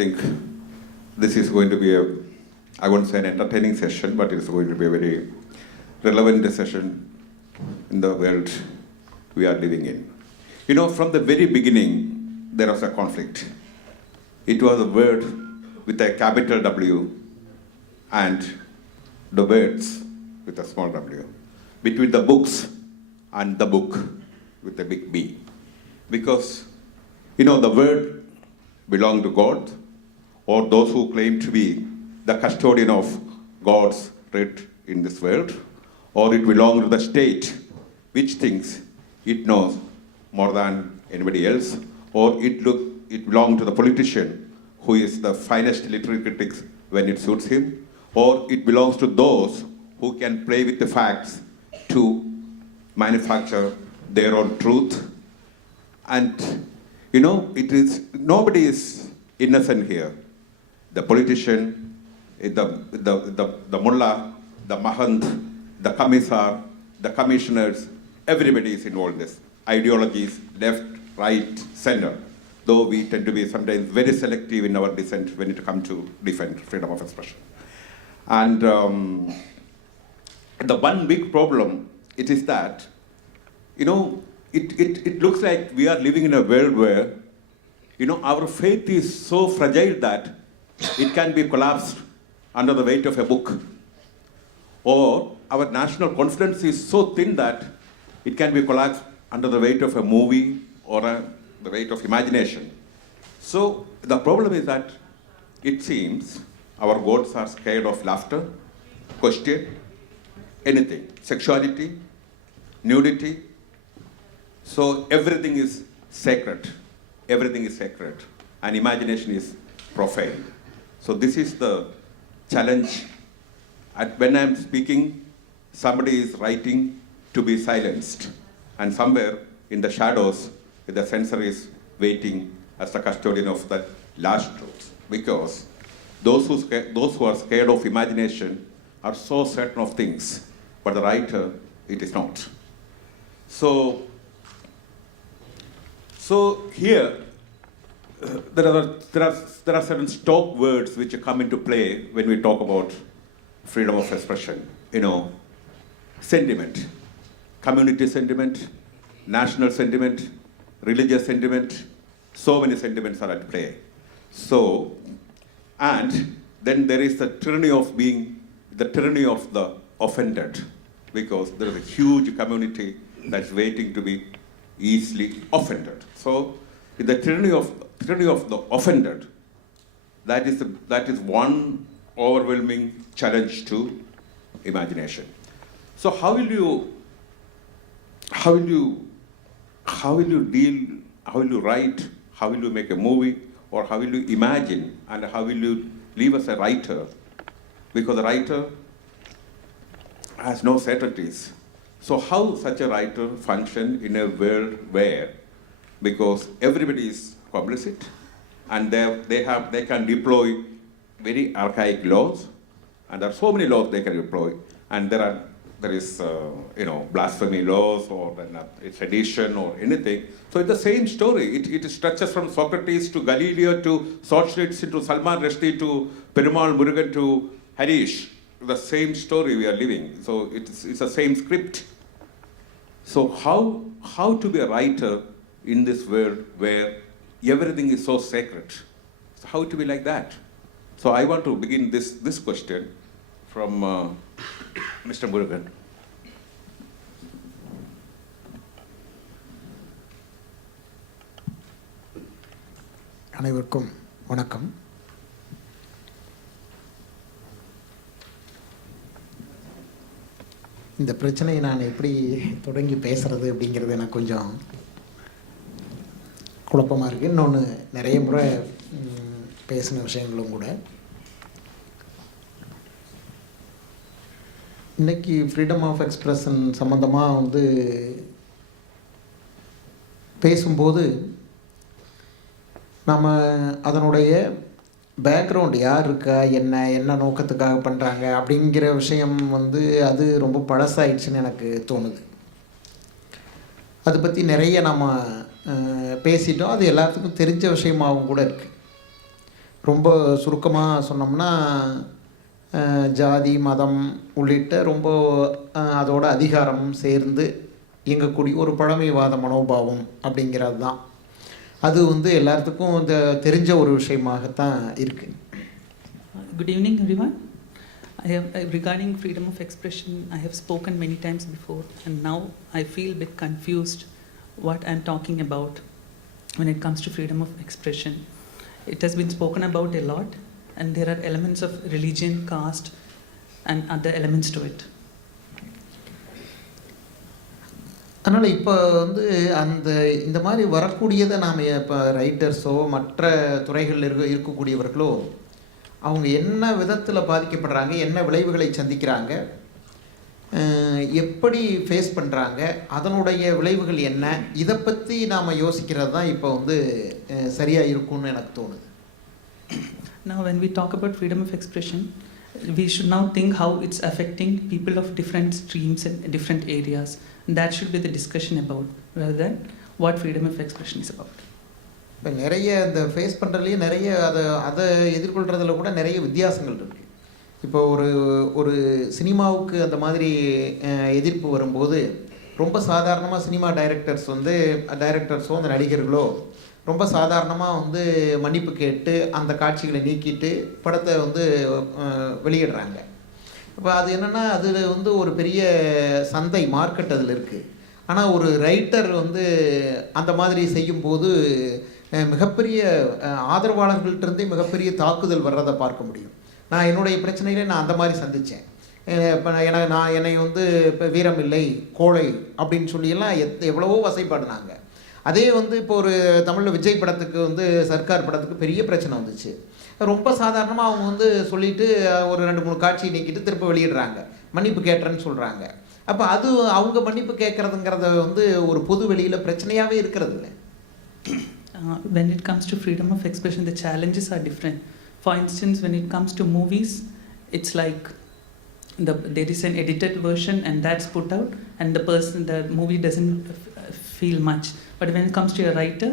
think this is going to be I won't say an entertaining session, but it's going to be a very relevant session in the world we are living in. You know, from the very beginning, there was a conflict. It was a word with a capital W and the words with a small w, between the books and the book with a big B. Because, you know, the word belonged to God, or those who claim to be the custodian of God's writ in this world, or it belonged to the state, which thinks it knows more than anybody else, or it belonged to the politician who is the finest literary critic when it suits him, or it belongs to those who can play with the facts to manufacture their own truth. And, you know, nobody is innocent here. The politician, the mullah, the mahant, the commissar, the commissioners, everybody is involved in this. Ideologies, left, right, center. Though we tend to be sometimes very selective in our dissent when it comes to defend freedom of expression. And the one big problem, it is that, you know, it looks like we are living in a world where, you know, our faith is so fragile that it can be collapsed under the weight of a book. Or our national confidence is so thin that it can be collapsed under the weight of a movie or the weight of imagination. So the problem is that it seems our gods are scared of laughter, question, anything, sexuality, nudity. So everything is sacred. Everything is sacred. And imagination is profane. So this is the challenge. When I'm speaking, somebody is writing to be silenced. And somewhere in the shadows, the censor is waiting as the custodian of the last truth. Because those who are scared of imagination are so certain of things, but the writer, it is not. So here, there are certain stock words which come into play when we talk about freedom of expression. You know, sentiment, community sentiment, national sentiment, religious sentiment, so many sentiments are at play. So, and then there is the tyranny of the offended, because there is a huge community that's waiting to be easily offended. So, the tyranny of the offended, that is one overwhelming challenge to imagination. So how will you write, how will you make a movie, or how will you imagine, and how will you live as a writer? Because a writer has no certainties. So how such a writer function in a world where, because everybody is complicit, and they can deploy very archaic laws, and there are so many laws they can deploy, and there is blasphemy laws, or sedition or anything. So it's the same story. It stretches from Socrates to Galileo to Solzhenitsyn to Salman Rushdie to Perumal Murugan to Harish. The same story we are living. So it's the same script. So how to be a writer in this world where everything is so sacred? So how to be like that? So I want to begin this question from Mr. Murugan. அனைவருக்கும் வணக்கம். இந்த பிரச்சனையை நான் எப்படி தொடங்கி பேசுறது அப்படிங்கிறது எனக்கு கொஞ்சம் குழப்பமாக இருக்குது. இன்னொன்று நிறைய முறை பேசின விஷயங்களும் கூட. இன்றைக்கி ஃப்ரீடம் ஆஃப் எக்ஸ்பிரஷன் சம்மந்தமாக பேசும்போது நம்ம அதனுடைய பேக்ரவுண்ட் யார் இருக்கா, என்ன நோக்கத்துக்காக பண்ணுறாங்க அப்படிங்கிற விஷயம் அது ரொம்ப பழசாயிடுச்சுன்னு எனக்கு தோணுது. அதை பற்றி நிறைய நம்ம பேசிட்டோம். அது எல்லாத்துக்கும் தெரிஞ்ச விஷயமாகவும் கூட இருக்குது. ரொம்ப சுருக்கமாக சொன்னோம்னா ஜாதி மதம் உள்ளிட்ட ரொம்ப அதோட அதிகாரமும் சேர்ந்து இயங்கக்கூடிய ஒரு பழமைவாத மனோபாவம் அப்படிங்கிறது தான். அது வந்து எல்லாத்துக்கும் தெரிஞ்ச ஒரு விஷயமாகத்தான் இருக்குது. Good evening, everyone. Regarding freedom of expression, I have spoken many times before, and now I feel a bit confused what I'm talking about when it comes to freedom of expression. It has been spoken about a lot, and there are elements of religion, caste, and other elements to it. அதனால் இப்போ வந்து இந்த மாதிரி வரக்கூடியதை நாம் இப்போ ரைட்டர்ஸோ மற்ற துறைகளில் இருக்கக்கூடியவர்களோ அவங்க என்ன விதத்தில் பாதிக்கப்படுறாங்க, என்ன விளைவுகளை சந்திக்கிறாங்க, எப்படி ஃபேஸ் பண்ணுறாங்க, அதனுடைய விளைவுகள் என்ன, இதை பற்றி நாம் யோசிக்கிறது தான் இப்போ வந்து சரியாக இருக்கும்னு எனக்கு தோணுது. Now when we talk about freedom of expression, we should now think how it's affecting people of different streams and different areas. And that should be the discussion about, rather than what freedom of expression is about. இப்போ நிறைய இந்த face பண்ணுறதுலேயே நிறைய அதை எதிர்கொள்கிறதுல கூட நிறைய வித்தியாசங்கள் இருக்குது. இப்போ ஒரு சினிமாவுக்கு அந்த மாதிரி எதிர்ப்பு வரும்போது ரொம்ப சாதாரணமாக சினிமா டைரக்டர்ஸோ அந்த நடிகர்களோ ரொம்ப சாதாரணமாக வந்து மன்னிப்பு கேட்டு அந்த காட்சிகளை நீக்கிட்டு படத்தை வந்து வெளியிடுறாங்க. இப்போ அது என்னென்னா அதில் வந்து ஒரு பெரிய சந்தை மார்க்கெட் அதில் இருக்குது. ஆனால் ஒரு ரைட்டர் வந்து அந்த மாதிரி செய்யும்போது மிகப்பெரிய ஆதரவாளர்கள்ட்டேருந்தே மிகப்பெரிய தாக்குதல் வர்றதை பார்க்க முடியும். நான் என்னுடைய பிரச்சனையிலே நான் அந்த மாதிரி சந்தித்தேன். இப்போ என்னை வந்து இப்போ வீரம் இல்லை கோழை அப்படின்னு சொல்லியெல்லாம் எவ்வளவோ வசைப்பாடினாங்க. அதே வந்து இப்போ ஒரு தமிழில் விஜய் படத்துக்கு வந்து சர்க்கார் படத்துக்கு பெரிய பிரச்சனை வந்துச்சு. ரொம்ப சாதாரணமாக அவங்க வந்து சொல்லிவிட்டு ஒரு 2-3 காட்சி நீக்கிட்டு திரும்ப வெளியிடுறாங்க, மன்னிப்பு கேட்டுறேன்னு சொல்கிறாங்க. அப்போ அது அவங்க மன்னிப்பு கேட்குறதுங்கிறத வந்து ஒரு பொது வெளியில் பிரச்சனையாகவே இருக்கிறது இல்லை. When it comes to freedom of expression, the challenges are different. For instance, when it comes to movies, it's like there is an edited version and that's put out, and the movie doesn't feel much. But when it comes to a writer,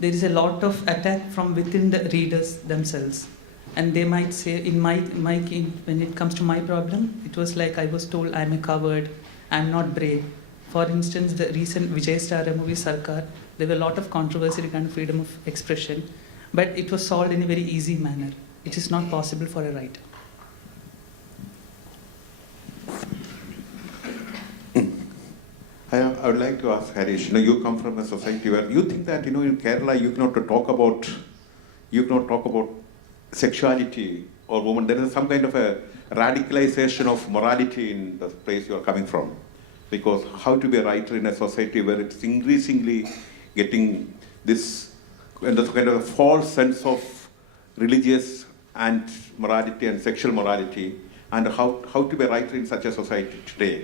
there is a lot of attack from within the readers themselves, and they might say, when it comes to my problem, it was like I was told I'm a coward, I'm not brave. For instance, the recent Vijay Star movie Sarkar, there were a lot of controversy regarding freedom of expression, but it was solved in a very easy manner. It is not possible for a writer. I would like to ask Harish, you come from a society where you think that, in Kerala you cannot talk about sexuality or women. There is some kind of a radicalization of morality in the place you are coming from. Because how to be a writer in a society where it's increasingly getting this kind of a false sense of religious and morality and sexual morality, and how to be a writer in such a society today?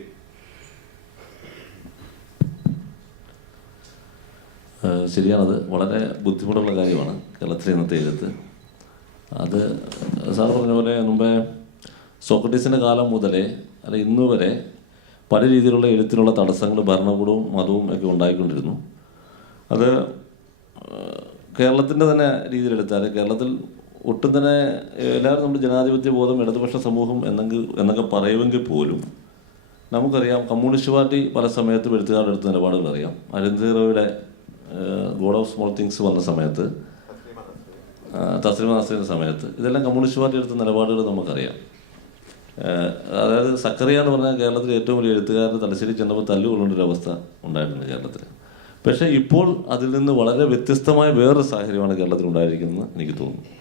ശരിയാണത്. വളരെ ബുദ്ധിമുട്ടുള്ള കാര്യമാണ് കേരളത്തിലെ ഇന്നത്തെ എഴുത്ത്. അത് sir പറഞ്ഞ പോലെ മുമ്പേ സോക്രട്ടീസിൻ്റെ കാലം മുതലേ അല്ല ഇന്നു വരെ പല രീതിയിലുള്ള എഴുത്തിനുള്ള തടസ്സങ്ങൾ ഭരണകൂടവും മതവും ഒക്കെ ഉണ്ടായിക്കൊണ്ടിരുന്നു. അത് കേരളത്തിൻ്റെ തന്നെ രീതിയിലെടുത്താൽ കേരളത്തിൽ ഒട്ടും തന്നെ എല്ലാവരും നമ്മുടെ ജനാധിപത്യ ബോധം ഇടതുപക്ഷ സമൂഹം എന്നൊക്കെ പറയുമെങ്കിൽ പോലും നമുക്കറിയാം കമ്മ്യൂണിസ്റ്റ് പാർട്ടി പല സമയത്തും എഴുത്തുകാരുടെ അടുത്ത നിലപാടുകൾ അറിയാം. അരുന്ധതി റോയുടെ ഗോഡ് ഓഫ് സ്മോൾ തിങ്സ് വന്ന സമയത്ത്, തസ്ലിമ നസ്രീൻ്റെ സമയത്ത്, ഇതെല്ലാം കമ്മ്യൂണിസ്റ്റ് പാർട്ടി എടുത്ത നിലപാടുകൾ നമുക്കറിയാം. അതായത് സക്കറിയ എന്ന് പറഞ്ഞാൽ കേരളത്തിലെ ഏറ്റവും വലിയ എഴുത്തുകാരൻ്റെ തലശ്ശേരി ചെന്നപ്പോൾ തല്ലുകൊള്ളേണ്ടൊരവസ്ഥ ഉണ്ടായിട്ടുണ്ട് കേരളത്തിൽ. പക്ഷേ ഇപ്പോൾ അതിൽ നിന്ന് വളരെ വ്യത്യസ്തമായ വേറൊരു സാഹചര്യമാണ് കേരളത്തിൽ ഉണ്ടായിരിക്കുന്നതെന്ന് എനിക്ക് തോന്നുന്നു.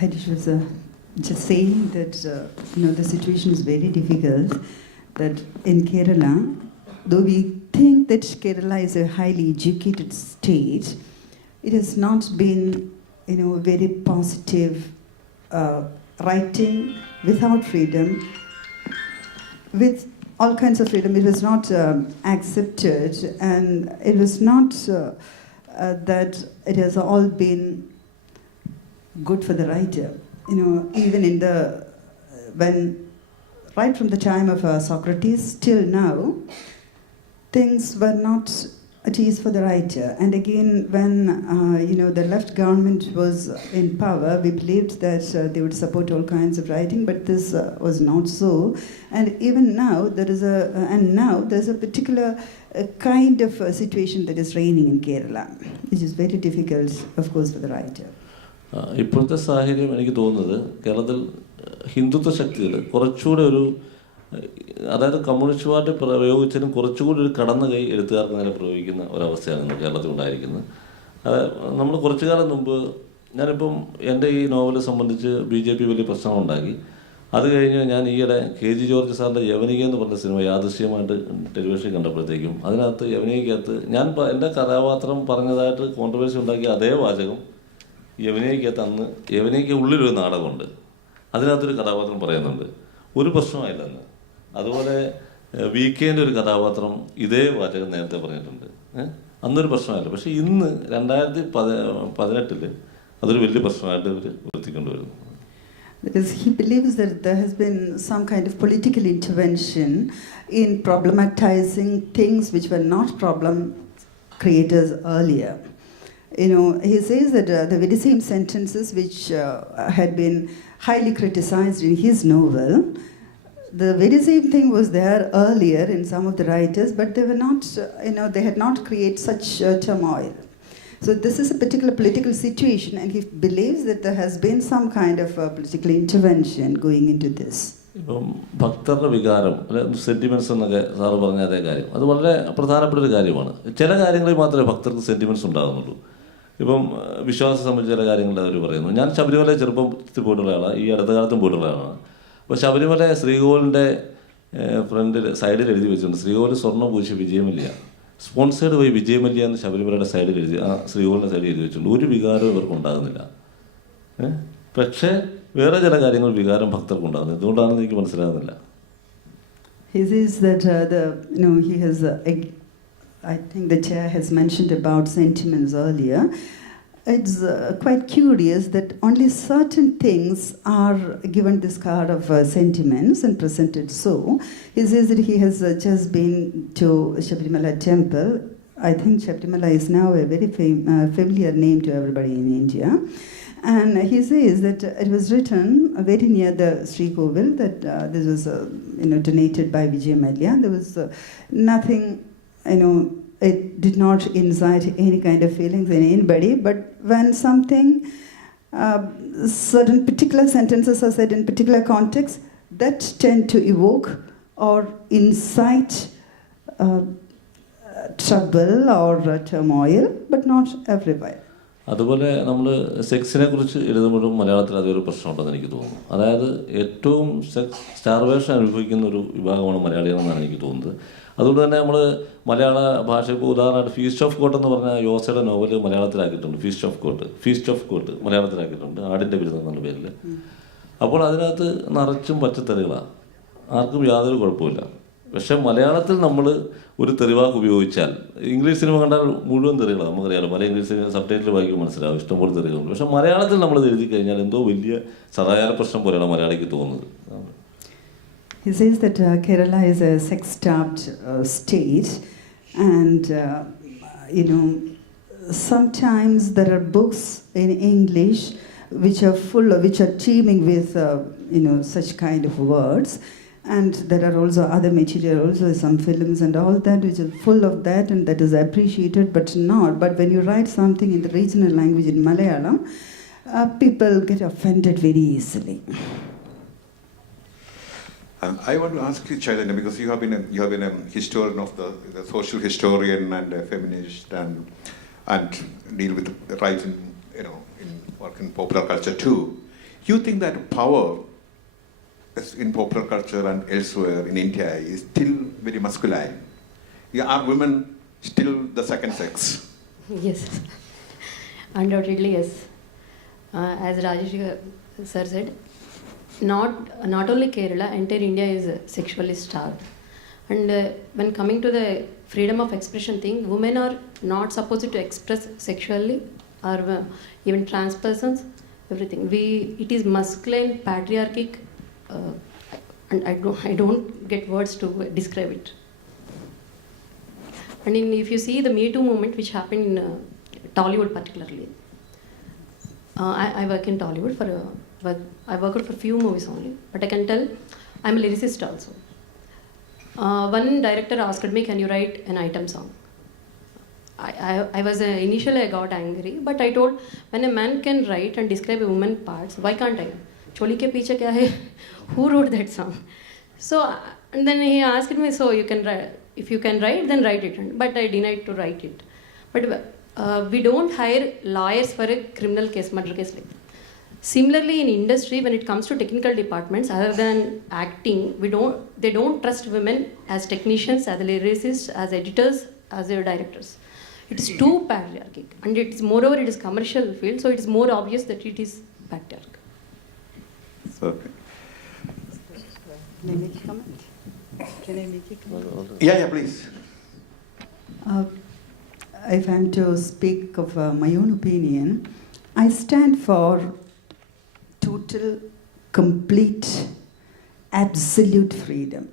Harish was just saying that the situation is very difficult. That in Kerala, though we think that Kerala is a highly educated state, it has not been, very positive writing without freedom, with all kinds of freedom. It was not accepted, and it was not that it has all been good for the writer. Even when right from the time of Socrates till now, things were not at ease for the writer. And again, when the left government was in power, we believed that they would support all kinds of writing, but this was not so. And even now, there's a particular kind of situation that is reigning in Kerala, which is very difficult, of course, for the writer. ഇപ്പോഴത്തെ സാഹചര്യം എനിക്ക് തോന്നുന്നത് കേരളത്തിൽ ഹിന്ദുത്വ ശക്തികൾ കുറച്ചുകൂടെ ഒരു, അതായത് communist party പ്രയോഗിച്ചാലും കുറച്ചുകൂടി ഒരു കടന്ന കൈ എഴുത്തുകാർക്ക് നേരെ പ്രയോഗിക്കുന്ന ഒരവസ്ഥയാണ് കേരളത്തിൽ ഉണ്ടായിരിക്കുന്നത്. നമ്മൾ കുറച്ചു കാലം മുമ്പ്, ഞാനിപ്പം എൻ്റെ ഈ നോവലെ സംബന്ധിച്ച് BJP വലിയ പ്രശ്നങ്ങളുണ്ടാക്കി. അത് കഴിഞ്ഞ് ഞാൻ ഈയിടെ KG ജോർജ് സാറിൻ്റെ യവനിക എന്ന് പറഞ്ഞ സിനിമ യാദൃശ്യമായിട്ട് ടെലിവിഷനിൽ കണ്ടപ്പോഴത്തേക്കും അതിനകത്ത് യവനികയ്ക്കകത്ത് ഞാൻ എൻ്റെ കഥാപാത്രം പറഞ്ഞതായിട്ട് കോൺട്രവേഴ്സി ഉണ്ടാക്കിയ അതേ വാചകം യവനികയ്ക്കകത്ത് അന്ന് യവനികയ്ക്ക് ഉള്ളിലൊരു നാടകമുണ്ട്, അതിനകത്തൊരു കഥാപാത്രം പറയുന്നുണ്ട്, ഒരു പ്രശ്നമായില്ലെന്ന്. അതുപോലെ വീക്കെൻഡ് ഒരു കഥാപാത്രം ഇതേ വാചകം നേരത്തെ പറഞ്ഞിട്ടുണ്ട്, അന്നൊരു പ്രശ്നമായില്ല. പക്ഷേ ഇന്ന് 2018 അതൊരു വലിയ പ്രശ്നമായിട്ട് ഇവർ ഉയർത്തിക്കൊണ്ടുവരുന്നു. Because he believes that there has been some kind of political intervention in problematizing things which were not problem creators earlier. He says that the very same sentences which had been highly criticized in his novel, the very same thing was there earlier in some of the writers, but they were not, they had not created such turmoil. So this is a particular political situation, and he believes that there has been some kind of political intervention going into this. ഇപ്പം ഭക്തരുടെ വികാരം അല്ലെ sentiments എന്നൊക്കെ sir പറഞ്ഞ അതേ കാര്യം, അത് വളരെ പ്രധാനപ്പെട്ട ഒരു കാര്യമാണ്. ചില കാര്യങ്ങളിൽ മാത്രമേ ഭക്തർക്ക് സെൻറ്റിമെൻറ്റ്സ് ഉണ്ടാകുന്നുള്ളൂ. ഇപ്പം വിശ്വാസം സംബന്ധിച്ച ചില കാര്യങ്ങൾ അവർ പറയുന്നു. ഞാൻ ശബരിമല ചെറുപ്പത്തിൽ പോയിട്ടുള്ള ആളാണ്, ഈ അടുത്ത കാലത്തും പോയിട്ടുള്ള ആളാണ്. അപ്പോൾ ശബരിമല ശ്രീകോവിലിൻ്റെ ഫ്രണ്ടിൽ സൈഡിൽ എഴുതി വെച്ചിട്ടുണ്ട്, ശ്രീകോവിൽ സ്വർണ്ണം പൂശി വിജയമല്യ, സ്പോൺസേഡ് വഴി വിജയമല്യ എന്ന് ശബരിമലയുടെ സൈഡിൽ എഴുതി, ആ ശ്രീകോവിലിൻ്റെ സൈഡിൽ എഴുതി വെച്ചിട്ടുണ്ട്. ഒരു വികാരവും ഇവർക്ക് ഉണ്ടാകുന്നില്ല. പക്ഷേ വേറെ ചില കാര്യങ്ങൾ വികാരം ഭക്തർക്ക് ഉണ്ടാകുന്നത് എന്തുകൊണ്ടാണെന്ന് എനിക്ക് മനസ്സിലാകുന്നില്ല. He says that he has I think the chair has mentioned about sentiments earlier. It's quite curious that only certain things are given this card of sentiments and presented so. He says that he has just been to Shabarimala temple. I think Shabarimala is now a very familiar name to everybody in India. And he says that it was written very near the Sri Kovil that this was donated by Vijay Mallya. There was nothing, it did not incite any kind of feelings in anybody. But when something, certain particular sentences are said in particular context, that tend to evoke or incite trouble or turmoil, but not everywhere. അതുപോലെ നമ്മൾ സെക്സിനെ കുറിച്ച് എഴുതുമ്പോഴും മലയാളത്തിൽ അതൊരു പ്രശ്നമുണ്ടെന്ന് എനിക്ക് തോന്നുന്നു. അതായത് ഏറ്റവും സെക്സ് സ്റ്റാർവേഷൻ അനുഭവിക്കുന്ന ഒരു വിഭാഗമാണ് മലയാളികളെന്നാണ് എനിക്ക് തോന്നുന്നത്. അതുകൊണ്ട് തന്നെ നമ്മൾ മലയാള ഭാഷ, ഇപ്പോൾ ഉദാഹരണമായിട്ട് ഫീസ്റ്റ് ഓഫ് കോട്ട് എന്ന് പറഞ്ഞാൽ യോസയുടെ നോവൽ മലയാളത്തിലാക്കിയിട്ടുണ്ട്. ഫീസ്റ്റ് ഓഫ് കോട്ട് മലയാളത്തിലാക്കിയിട്ടുണ്ട്, ആടിൻ്റെ ബിരുദം എന്നുള്ള പേരിൽ. അപ്പോൾ അതിനകത്ത് നിറച്ചും പച്ചത്തെറികളാണ്, ആർക്കും യാതൊരു കുഴപ്പമില്ല. പക്ഷേ മലയാളത്തിൽ നമ്മൾ ഒരു തെറിവാക്ക് ഉപയോഗിച്ചാൽ, ഇംഗ്ലീഷ് സിനിമ കണ്ടാൽ മുഴുവൻ തെറികളാണ്, നമുക്കറിയാലോ. മല ഇംഗ്ലീഷ് സിനിമ സബ്ടൈറ്റിൽ വായിക്കും മനസ്സിലാവും, ഇഷ്ടംപോലെ തെറികളുണ്ട്. പക്ഷേ മലയാളത്തിൽ നമ്മൾ എഴുതി കഴിഞ്ഞാൽ എന്തോ വലിയ സദാചാര പ്രശ്നം പോലെയാണ് മലയാളിക്ക് തോന്നുന്നത്. He says that Kerala is a sex-starved state, and sometimes there are books in English which are teeming with such kind of words, and there are also other material, also some films and all that which are full of that, and that is appreciated, but not. But when you write something in the regional language in Malayalam, people get offended very easily. I want to ask you, Chaitanya, because you have been a historian of the social historian and a feminist and deal with writing, in work in popular culture too. You think that power in popular culture and elsewhere in India is still very masculine? Are women still the second sex? Yes, undoubtedly yes. As Rajesh sir said, not only Kerala, entire India is sexually starved. And when coming to the freedom of expression thing, women are not supposed to express sexually, or even trans persons, everything. It is masculine, patriarchic and I don't get words to describe it. And if you see the Me Too movement, which happened in Tollywood particularly, I work in Tollywood I worked for a few movies only, but I can tell I'm a lyricist also. One director asked me, "Can you write an item song?" I was initially I got angry, but I told, when a man can write and describe a woman's parts, why can't I? Choli ke piche kya hai? Who wrote that song? So and then he asked me, so you can write, if you can write, then write it. But I denied to write it. But we don't hire lawyers for a criminal case, murder case like that. Similarly, in industry, when it comes to technical departments, other than acting, they don't trust women as technicians, as lyricists, as editors, as their directors. It is too patriarchal, and it is moreover it is commercial field, so it is more obvious that it is patriarchal. Okay. Can I make a comment? Can I make a comment? Yeah, please. If I'm to speak of my own opinion, I stand for total, complete, absolute freedom.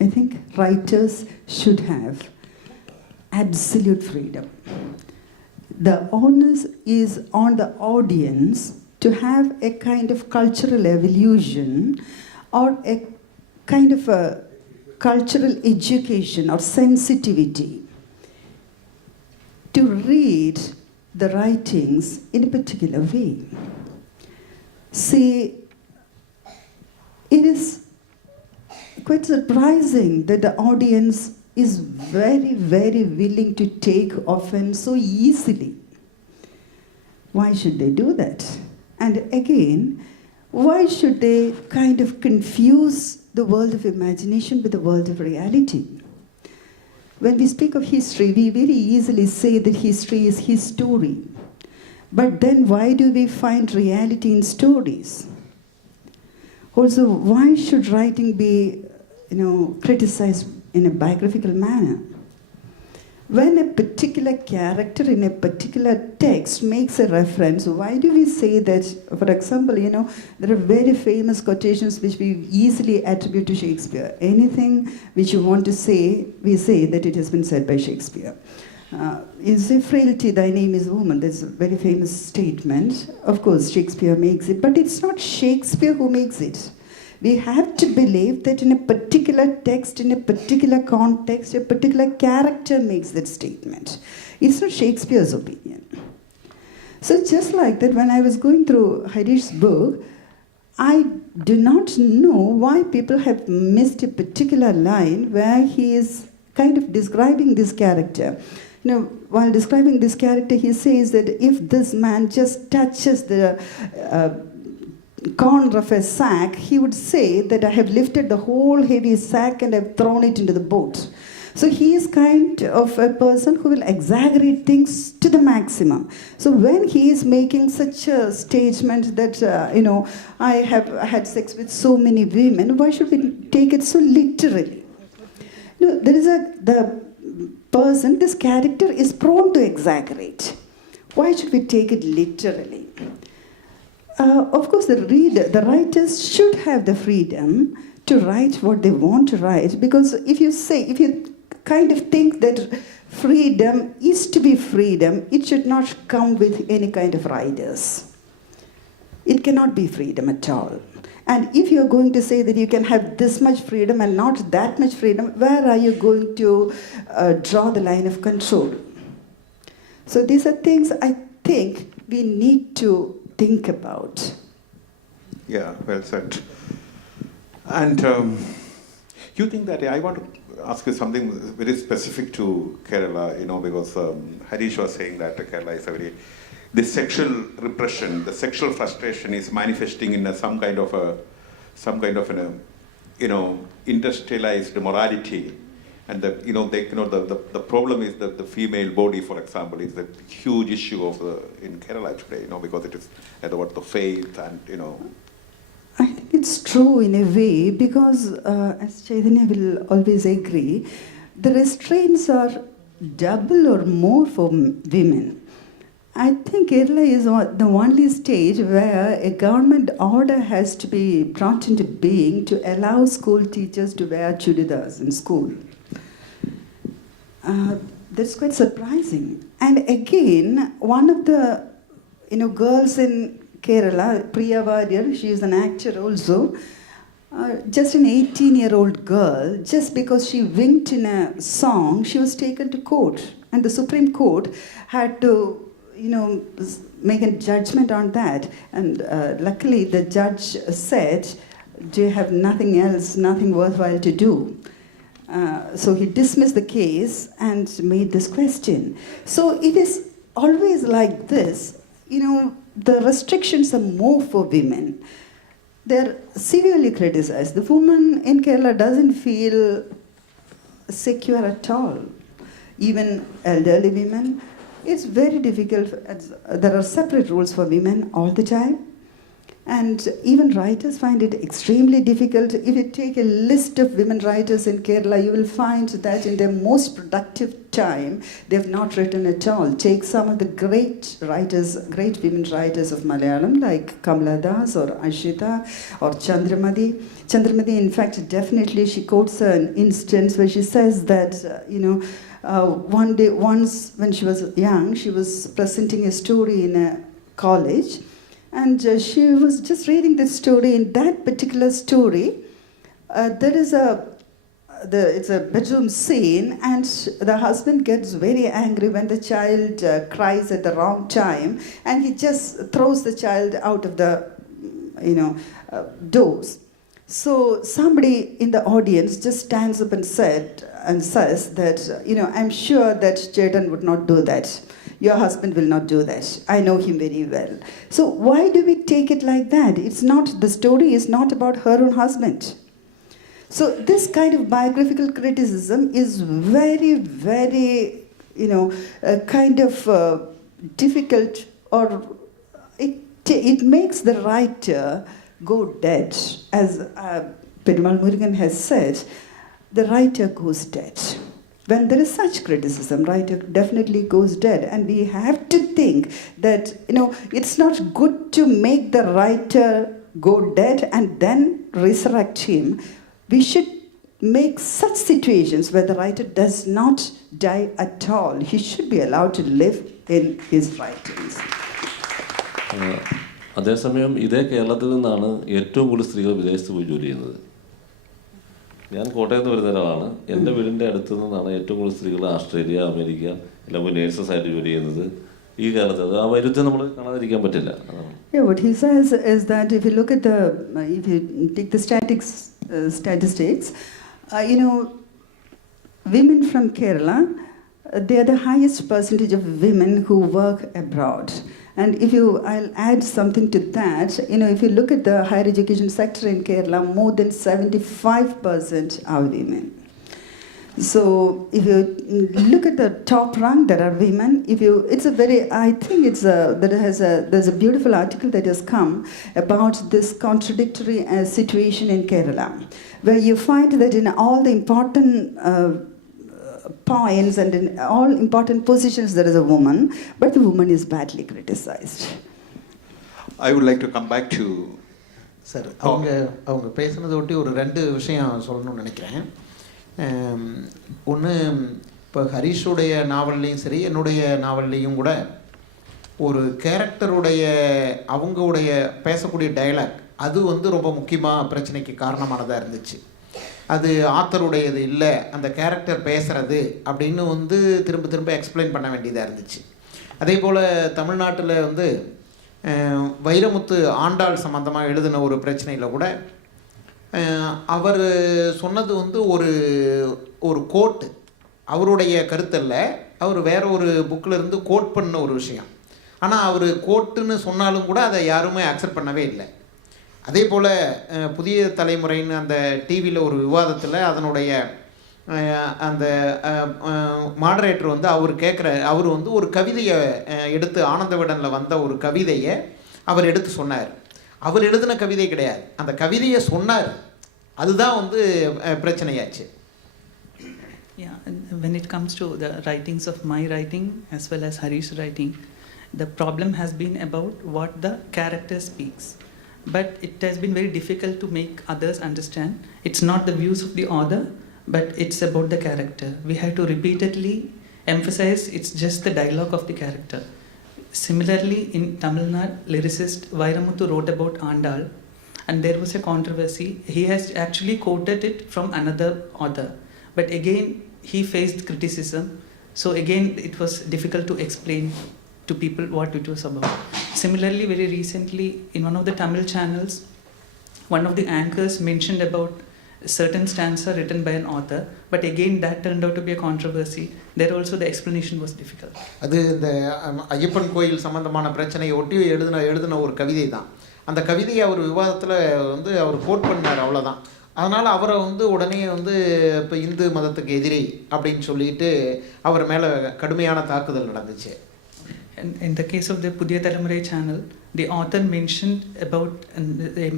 I think writers should have absolute freedom. The onus is on the audience to have a kind of cultural evolution or a kind of a cultural education or sensitivity to read the writings in a particular way. See, it is quite surprising that the audience is very, very willing to take offense so easily. Why should they do that? And again, why should they kind of confuse the world of imagination with the world of reality? When we speak of history, we very easily say that history is his story. But then why do we find reality in stories? Also, why should writing be, criticized in a biographical manner? When a particular character in a particular text makes a reference, why do we say that, for example, there are very famous quotations which we easily attribute to Shakespeare. Anything which you want to say, we say that it has been said by Shakespeare. In say, frailty, thy name is woman. That's a very famous statement. Of course, Shakespeare makes it, but it's not Shakespeare who makes it. We have to believe that in a particular text, in a particular context, a particular character makes that statement. It's not Shakespeare's opinion. So just like that, when I was going through Harish's book, I do not know why people have missed a particular line where he is kind of describing this character. While describing this character, he says that if this man just touches the corner of a sack, he would say that I have lifted the whole heavy sack and I've thrown it into the boat. So he is kind of a person who will exaggerate things to the maximum. So when he is making such a statement that, I have had sex with so many women, why should we take it so literally? There is the person, this character is prone to exaggerate. Why should we take it literally? Of course, the writers should have the freedom to write what they want to write, because if you kind of think that freedom is to be freedom, it should not come with any kind of riders. It cannot be freedom at all. And if you're going to say that you can have this much freedom and not that much freedom, where are you going to draw the line of control? So these are things I think we need to think about. Yeah, well said. And you think that, I want to ask you something very specific to Kerala, because Harish was saying that Kerala is the sexual repression, the sexual frustration is manifesting in some kind of an industrialized morality. And the problem is that the female body, for example, is a huge issue in Kerala today, because it is about the faith and, I think it's true in a way, because as Chaitanya will always agree, the restraints are double or more for women. I think Kerala is the only state where a government order has to be brought into being to allow school teachers to wear chudidars in school. That's quite surprising. And again, one of the girls in Kerala, Priya Warrior, she is an actor also, just an 18-year-old girl, just because she winked in a song, she was taken to court. And the Supreme Court had to, make a judgment on that. And luckily, the judge said, do you have nothing else, nothing worthwhile to do? So he dismissed the case and made this question. So it is always like this, the restrictions are more for women. They're severely criticized. The woman in Kerala doesn't feel secure at all. Even elderly women, it's very difficult. There are separate rules for women all the time. And even writers find it extremely difficult. If you take a list of women writers in Kerala, you will find that in their most productive time, they have not written at all. Take some of the great writers, great women writers of Malayalam, like Kamala Das or Ashita or Chandramati. Chandramati, in fact, definitely she quotes an instance where she says that, once when she was young, she was presenting a story in a college. And she was just reading this story. In that particular story, it's a bedroom scene, and the husband gets very angry when the child cries at the wrong time, and he just throws the child out of the, doors. So somebody in the audience just stands up and says that, I'm sure that Chetan would not do that. Your husband will not do that. I know him very well. So why do we take it like that? The story is not about her own husband. So this kind of biographical criticism is very, very, kind of difficult, or it makes the writer go dead. As Perumal Murugan has said, the writer goes dead. When there is such criticism, writer definitely goes dead. And we have to think that, it's not good to make the writer go dead and then resurrect him. We should make such situations where the writer does not die at all. He should be allowed to live in his writings. അതേസമയം ഇതേ കേരളത്തിൽ നിന്നാണ് ഏറ്റവും കൂടുതൽ സ്ത്രീകൾ വിദേശത്ത് പോയി ജോലി ചെയ്യുന്നത്. ഞാൻ കോട്ടയത്ത് വരുന്ന ഒരാളാണ്. എൻ്റെ വീടിൻ്റെ അടുത്ത് നിന്നാണ് ഏറ്റവും കൂടുതൽ സ്ത്രീകൾ ആസ്ട്രേലിയ, അമേരിക്ക എല്ലാം പോയി നേഴ്സസ് ആയിട്ട് ജോലി ചെയ്യുന്നത്. ഈ കാലത്ത് അത് ആ വൈരുദ്ധ്യം നമ്മൾ കാണാതിരിക്കാൻ പറ്റില്ല. Yeah, what he says is that if you look at if you take the statistics, women from Kerala, they are the highest percentage of women who work abroad. And I'll add something to that. If you look at the higher education sector in Kerala, more than 75% are women. So if you look at the top rung, there are women. There's a beautiful article that has come about this contradictory situation in Kerala, where you find that in all the important points and in all important positions there is a woman, but the woman is badly criticized. I would like to come back to... sir, அவங்க பேசுனதை ஒட்டி ஒரு 2 விஷயம் சொல்லணும்னு நினைக்கிறேன். ஒன்று, இப்போ ஹரிஷுடைய நாவல்லையும் சரி, என்னுடைய நாவல்லையும் கூட ஒரு கேரக்டருடைய அவங்களுடைய பேசக்கூடிய டயலாக் அது ரொம்ப முக்கியமாக பிரச்சனைக்கு காரணமானதாக இருந்துச்சு. அது ஆத்தருடையது இல்லை, அந்த கேரக்டர் பேசுகிறது அப்படின்னு திரும்ப திரும்ப எக்ஸ்பிளைன் பண்ண வேண்டியதாக இருந்துச்சு. அதே போல் தமிழ்நாட்டில் வைரமுத்து ஆண்டாள் சம்மந்தமாக எழுதின ஒரு பிரச்சனையில் கூட அவர் சொன்னது ஒரு கோட்டு, அவருடைய கருத்தல்ல, அவர் வேற ஒரு புக்கில் இருந்து கோட் பண்ண ஒரு விஷயம். ஆனால் அவர் கோட்டுன்னு சொன்னாலும் கூட அதை யாருமே அக்செப்ட் பண்ணவே இல்லை. அதே போல் புதிய தலைமுறைன்னு அந்த டிவியில் ஒரு விவாதத்தில் அதனுடைய அந்த மாடரேட்டர் அவர் ஒரு கவிதையை எடுத்து, ஆனந்த விடனில் வந்த ஒரு கவிதையை அவர் எடுத்து சொன்னார். அவர் எழுதின கவிதை கிடையாது, அந்த கவிதையை சொன்னார். அதுதான் பிரச்சனையாச்சு. Yeah, when it comes to the writings of my writing as well as Harish's writing, the problem has been about what the character speaks. But it has been very difficult to make others understand. It's not the views of the author, but it's about the character. We have to repeatedly emphasize it's just the dialogue of the character. Similarly, in Tamil Nadu, lyricist Vairamuthu wrote about Andal, and there was a controversy. He has actually quoted it from another author, but again he faced criticism. So again it was difficult to explain to people what it was about. Similarly, very recently in one of the Tamil channels, one of the anchors mentioned about a certain stanza written by an author, but again that turned out to be a controversy. There also the explanation was difficult. அது இந்த ஐயப்பன் கோயில் சம்பந்தமான பிரச்சனையை ஒட்டி எழுதின ஒரு கவிதை தான். அந்த கவிதையை அவர் விவாதத்தில் வந்து அவர் கோட் பண்ணார், அவ்வளோதான். அதனால் அவரை வந்து உடனே வந்து இப்போ இந்து மதத்துக்கு எதிரி அப்படின்னு சொல்லிட்டு அவர் மேலே கடுமையான தாக்குதல் நடந்துச்சு. In the case of the Pudhiya Thalamarai channel, the author mentioned about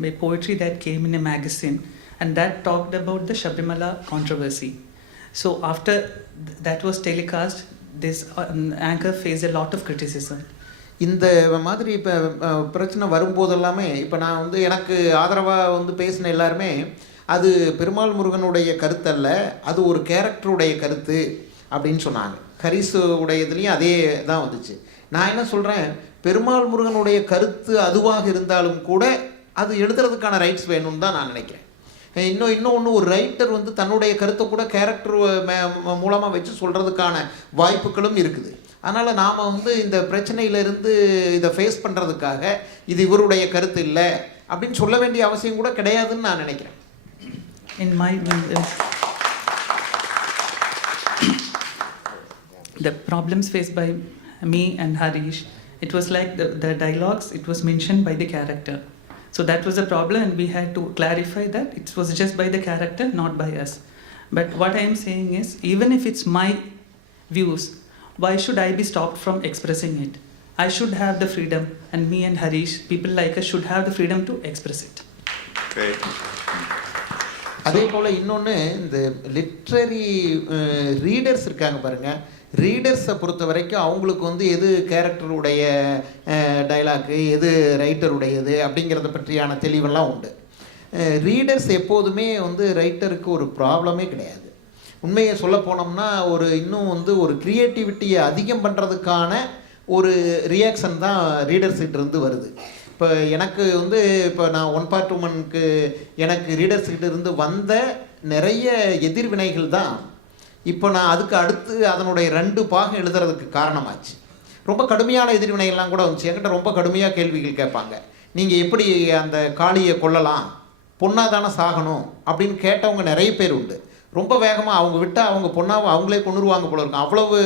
a poetry that came in a magazine, and that talked about the Shabrimala controversy. So after that was telecast, this anchor faced a lot of criticism. இந்த மாதிரி இப்போ பிரச்சனை வரும்போதெல்லாமே இப்போ நான் வந்து எனக்கு ஆதரவாக வந்து பேசின எல்லாருமே அது பெருமாள் முருகனுடைய கருத்து அல்ல, அது ஒரு கேரக்டருடைய கருத்து அப்படின்னு சொன்னாங்க. ஹரிசு உடையதுலேயும் அதே தான் வந்துச்சு. நான் என்ன சொல்கிறேன், பெருமாள் முருகனுடைய கருத்து அதுவாக இருந்தாலும் கூட அது எழுதுறதுக்கான ரைட்ஸ் வேணும்னு தான் நான் நினைக்கிறேன். இன்னொன்று ஒரு ரைட்டர் வந்து தன்னுடைய கருத்தை கூட கேரக்டர் மூலமாக வச்சு சொல்கிறதுக்கான வாய்ப்புகளும் இருக்குது. அதனால் நாம் வந்து இந்த பிரச்சனையிலேருந்து இதை ஃபேஸ் பண்ணுறதுக்காக இது இவருடைய கருத்து இல்லை அப்படின்னு சொல்ல வேண்டிய அவசியம் கூட கிடையாதுன்னு நான் நினைக்கிறேன். In my the problems faced by me and Harish, it was like the dialogues, it was mentioned by the character. So that was a problem, and we had to clarify that it was just by the character, not by us. But what I am saying is, even if it's my views, why should I be stopped from expressing it? I should have the freedom, and me and Harish, people like us, should have the freedom to express it. Okay. அதே போல் இன்னொன்று, இந்த literary readers இருக்காங்க பாருங்கள், ரீடர்ஸை பொறுத்த வரைக்கும் அவங்களுக்கு வந்து எது கேரக்டருடைய டைலாக்கு, எது ரைட்டருடையது அப்படிங்கிறத பற்றியான தெளிவெல்லாம் உண்டு. ரீடர்ஸ் எப்போதுமே வந்து ரைட்டருக்கு ஒரு ப்ராப்ளமே கிடையாது. உண்மையை சொல்ல போனோம்னா இன்னும் வந்து ஒரு க்ரியேட்டிவிட்டியை அதிகம் பண்ணுறதுக்கான ஒரு ரியாக்ஷன் தான் ரீடர்ஸ்கிட்ட இருந்து வருது. இப்போ எனக்கு வந்து இப்போ நான் ஒன் பார்ட் உமனுக்கு எனக்கு ரீடர்ஸ்கிட்ட இருந்து வந்த நிறைய எதிர்வினைகள் தான் இப்போ நான் அதுக்கு அடுத்து அதனுடைய 2 பாகம் எழுதுறதுக்கு காரணமாச்சு. ரொம்ப கடுமையான எதிர்வினைகள்லாம் கூட வந்துச்சு. என்கிட்ட ரொம்ப கடுமையாக கேள்விகள் கேட்பாங்க. நீங்கள் எப்படி அந்த காளியை கொல்லலாம், பொண்ணாக தானே சாகணும் அப்படின்னு கேட்டவங்க நிறைய பேர் உண்டு. ரொம்ப வேகமாக அவங்க விட்டால் அவங்க பொண்ணாவை அவங்களே கொண்டுருவாங்க போல இருக்கும், அவ்வளவு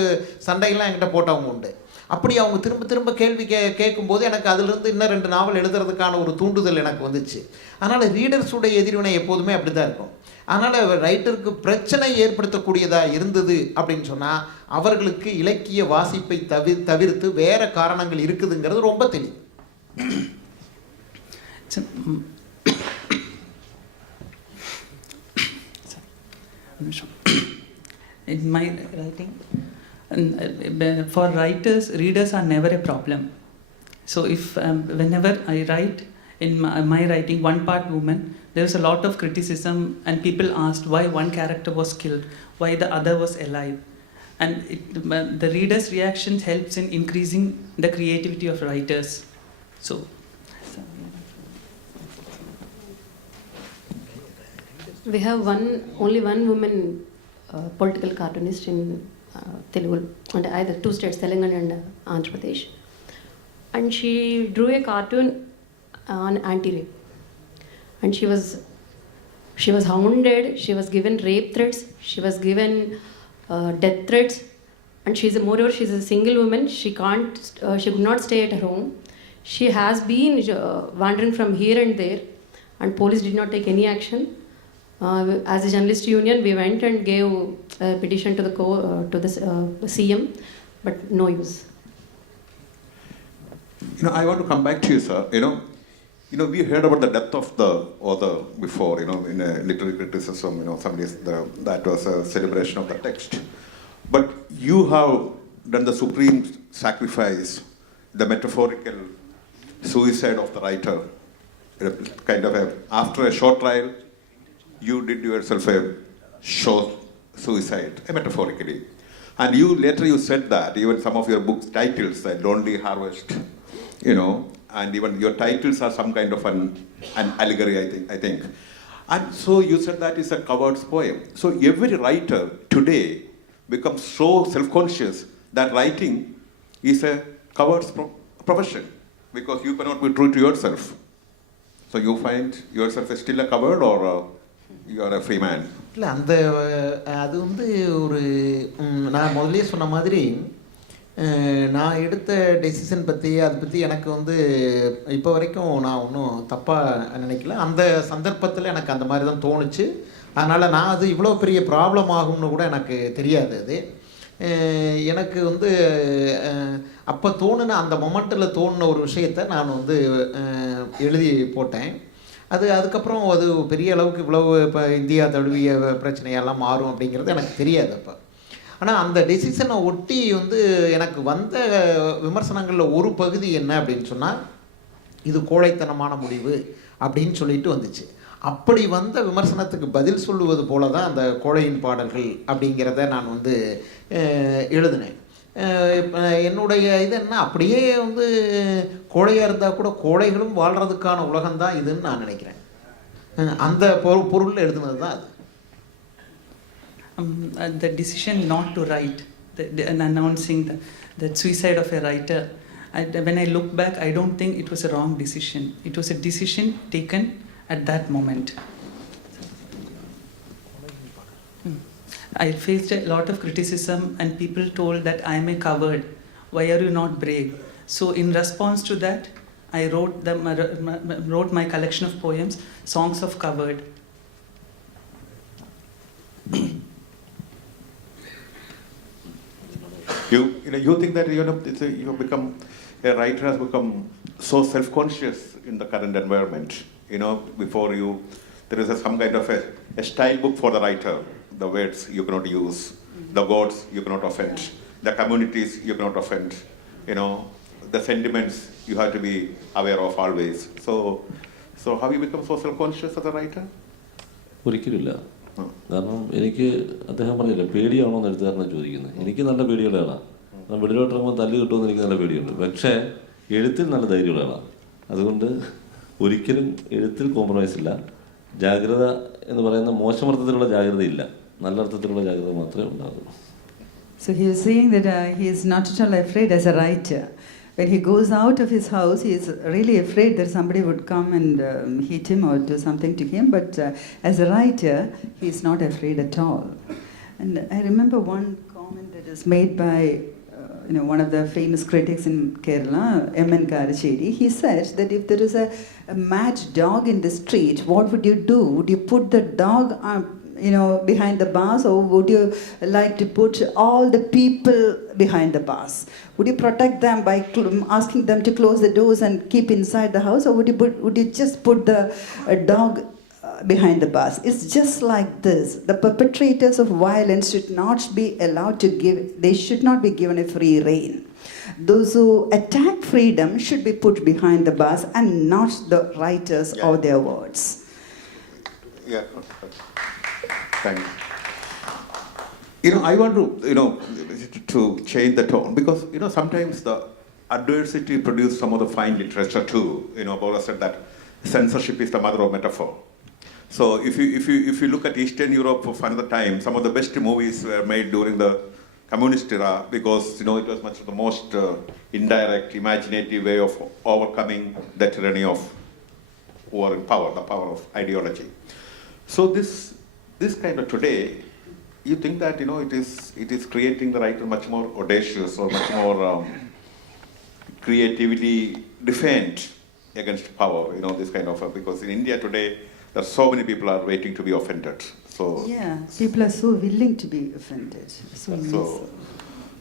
சண்டைகள்லாம் என்கிட்ட போட்டவங்க உண்டு. அப்படி அவங்க திரும்ப திரும்ப கேள்வி கேட்கும்போது எனக்கு அதிலிருந்து இன்னும் 2 நாவல் எழுதுறதுக்கான ஒரு தூண்டுதல் எனக்கு வந்துச்சு. அதனால் ரீடர்ஸுடைய எதிர்வினை எப்போதுமே அப்படி தான் இருக்கும். அதனால் ரைட்டருக்கு பிரச்சனை ஏற்படுத்தக்கூடியதாக இருந்தது அப்படின்னு சொன்னால் அவர்களுக்கு இலக்கிய வாசிப்பை தவிர்த்து வேறு காரணங்கள் இருக்குதுங்கிறது ரொம்ப தெளிவு. In my writing, for writers, readers are never a problem. So if whenever I write in my writing, one part woman, there was a lot of criticism, and people asked why one character was killed, why the other was alive, and the readers' reactions helps in increasing the creativity of writers. So we have only one woman political cartoonist in Telugu, and either 2 states, Telangana and Andhra Pradesh, and she drew a cartoon on anti-rape, and she was hounded, she was given rape threats, she was given death threats, and moreover she's a single woman. She could not stay at her home. She has been wandering from here and there, and police did not take any action. As a journalist union, we went and gave a petition to the CM, but no use. I want to come back to you, sir. We heard about the death of the author before, in a literary criticism, that was a celebration of the text. But you have done the supreme sacrifice the metaphorical suicide of the writer. Kind of after a short trial, you did yourself a short suicide, metaphorically. And later you said that, even some of your books titles, like Lonely Harvest, and even your titles are some kind of an allegory, I think. And so you said that is a covered poem. So every writer today becomes so self-conscious that writing is a covered profession, because you cannot be true to yourself. So you find yourself as still a covered, or you are a free man? இல்லை அது ஒரு நான் முதலே சொன்ன மாதிரி நான் எடுத்த decision அதை பற்றி எனக்கு இப்போ வரைக்கும் நான் ஒன்றும் தப்பாக நினைக்கல. அந்த சந்தர்ப்பத்தில் எனக்கு அந்த மாதிரி தான் தோணுச்சு. அதனால் நான் அது இவ்வளோ பெரிய ப்ராப்ளம் ஆகும்னு கூட எனக்கு தெரியாது. அது எனக்கு அப்போ தோணுன அந்த மொமெண்ட்டில் தோணுன ஒரு விஷயத்தை நான் எழுதி போட்டேன். அதுக்கப்புறம் அது பெரிய அளவுக்கு இவ்வளவு இப்போ இந்தியா தழுவிய பிரச்சனையெல்லாம் மாறும் அப்படிங்கிறது எனக்கு தெரியாது அப்போ. ஆனால் அந்த டெசிஷனை ஒட்டி எனக்கு வந்த விமர்சனங்களில் ஒரு பகுதி என்ன அப்படின்னு சொன்னால், இது கோழைத்தனமான முடிவு அப்படின்னு சொல்லிட்டு வந்துச்சு. அப்படி வந்த விமர்சனத்துக்கு பதில் சொல்லுவது போல தான் அந்த கோழையின் பாடல்கள் அப்படிங்கிறத நான் எழுதினேன். என்னுடைய இது என்ன, அப்படியே கோழையாக இருந்தால் கூட கோழைகளும் வாழ்கிறதுக்கான உலகம்தான் இதுன்னு நான் நினைக்கிறேன். அந்த பொருள் எழுதுனது தான் அது. The decision not to write, and announcing the suicide of a writer, when I look back, I don't think it was a wrong decision. It was a decision taken at that moment. I faced a lot of criticism, and people told that I am a coward. Why are you not brave? So in response to that, I wrote my collection of poems, Songs of Coward. You think that you become a writer has become so self-conscious in the current environment. Before there is some kind of a style book for the writer. The words you cannot use, the gods you cannot offend, the communities you cannot offend. The sentiments you have to be aware of always. So have you become so self-conscious as a writer? ഒരിക്കലില്ല. കാരണം എനിക്ക് അദ്ദേഹം പറഞ്ഞില്ല, പേടിയാണോ എന്ന് എഴുത്തുകാരനെ ചോദിക്കുന്നത്. എനിക്ക് നല്ല പേടിയുള്ള ആളാണ്. വെളിയിലോട്ടിറങ്ങുമ്പോൾ തല്ല് കിട്ടുമെന്ന് എനിക്ക് നല്ല പേടിയുണ്ട്. പക്ഷേ എഴുത്തിൽ നല്ല ധൈര്യമുള്ള ആളാണ്. അതുകൊണ്ട് ഒരിക്കലും എഴുത്തിൽ കോംപ്രമൈസ് ഇല്ല. ജാഗ്രത എന്ന് പറയുന്ന മോശമർത്ഥത്തിലുള്ള ജാഗ്രതയില്ല, നല്ല അർത്ഥത്തിലുള്ള ജാഗ്രത മാത്രമേ ഉണ്ടാകുള്ളൂ. So he is saying that he is not at all afraid as a writer. When he goes out of his house, he is really afraid that somebody would come and hit him or do something to him. But as a writer, he is not afraid at all. And I remember one comment that is made by one of the famous critics in Kerala, M.N. Karacheri. He said that if there is a mad dog in the street, what would you do? Would you put the dog behind the bars, or would you like to put all the people behind the bars? Would you protect them by asking them to close the doors and keep inside the house, or would you just put the dog behind the bars? It's just like this. The perpetrators of violence should not be allowed to they should not be given a free rein. Those who attack freedom should be put behind the bars, and not the writers or their words. Yeah. Thanks. I want to change the tone, because sometimes the adversity produces some of the fine literature too. Paula said that censorship is the mother of metaphor. So if you look at Eastern Europe for another time, some of the best movies were made during the communist era, because it was much of the most indirect, imaginative way of overcoming the tyranny of war and power, the power of ideology. So this kind of today, you think that it is creating the writer much more audacious, or much more creatively defiant against power, this kind of because in India today there are so many people are waiting to be offended. So yeah, people are so willing to be offended.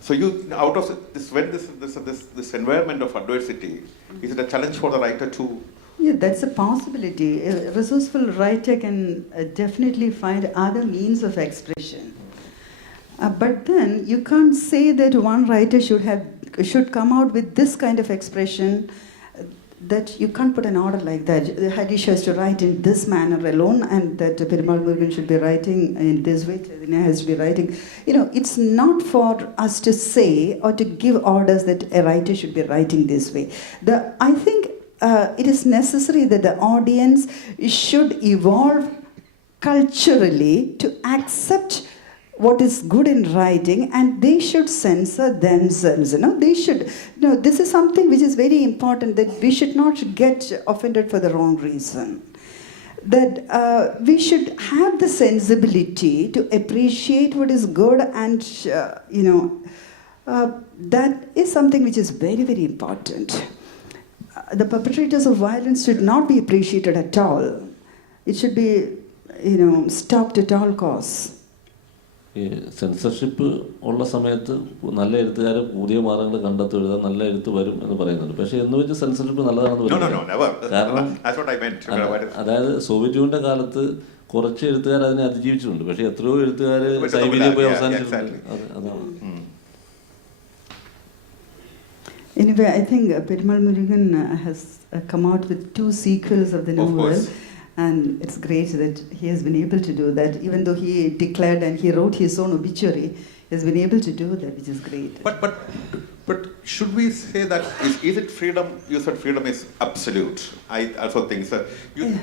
So you out of this, when this environment of adversity, is it a challenge for the writer to? Yeah, that's a possibility. A resourceful writer can definitely find other means of expression. But then you can't say that one writer should have should come out with this kind of expression, that you can't put an order like that. Harish has to write in this manner alone, and that Perumal Murugan should be writing in this way, Chaitanya has to be writing. It's not for us to say or to give orders that a writer should be writing this way. I think it is necessary that the audience should evolve culturally to accept what is good in writing, and they should censor themselves. They should. This is something which is very important, that we should not get offended for the wrong reason. That we should have the sensibility to appreciate what is good, and that is something which is very, very important. The perpetrators of violence should not be appreciated at all. It should be, stopped at all costs. ഈ censorship ഉള്ള സമയത്ത് നല്ല എഴുത്തുകാർ പുതിയ മാർഗങ്ങൾ കണ്ടെത്തി എഴുതാൻ നല്ല എഴുത്ത് വരും എന്ന് പറയുന്നുണ്ട്. പക്ഷേ എന്ന് വെച്ച് സെൻസർഷിപ്പ് നല്ലതാണെന്ന് പറയുന്നത് കാരണം അതായത് സോവിയറ്റ് യൂണിയന്റെ കാലത്ത് കുറച്ച് എഴുത്തുകാർ അതിനെ അതിജീവിച്ചിട്ടുണ്ട്. പക്ഷേ എത്രയോ എഴുത്തുകാർ സൈബീരിയ പോയി അവസാനിച്ചിട്ടുണ്ട്. അതാണ്. Anyway, I think Perumal Murugan has come out with 2 sequels of the novel. And it's great that he has been able to do that, even though he declared and he wrote his own obituary, he has been able to do that, which is great. But should we say that, is it freedom? You said freedom is absolute. I also think so.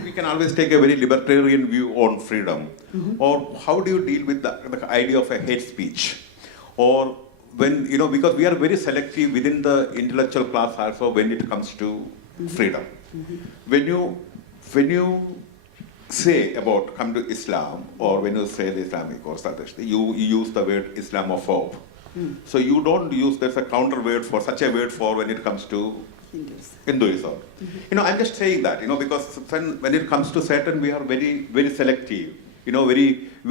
We can always take a very libertarian view on freedom. Mm-hmm. Or how do you deal with the idea of a hate speech? Or when, because we are very selective within the intellectual class also when it comes to freedom. Mm-hmm. When you say about come to Islam, or when you say the Islamic or such, you use the word Islamophobe. So you don't use, there's a counter word for such a word for when it comes to Hinduism. Mm-hmm. I'm just saying that, because when it comes to certain, we are very, very selective. We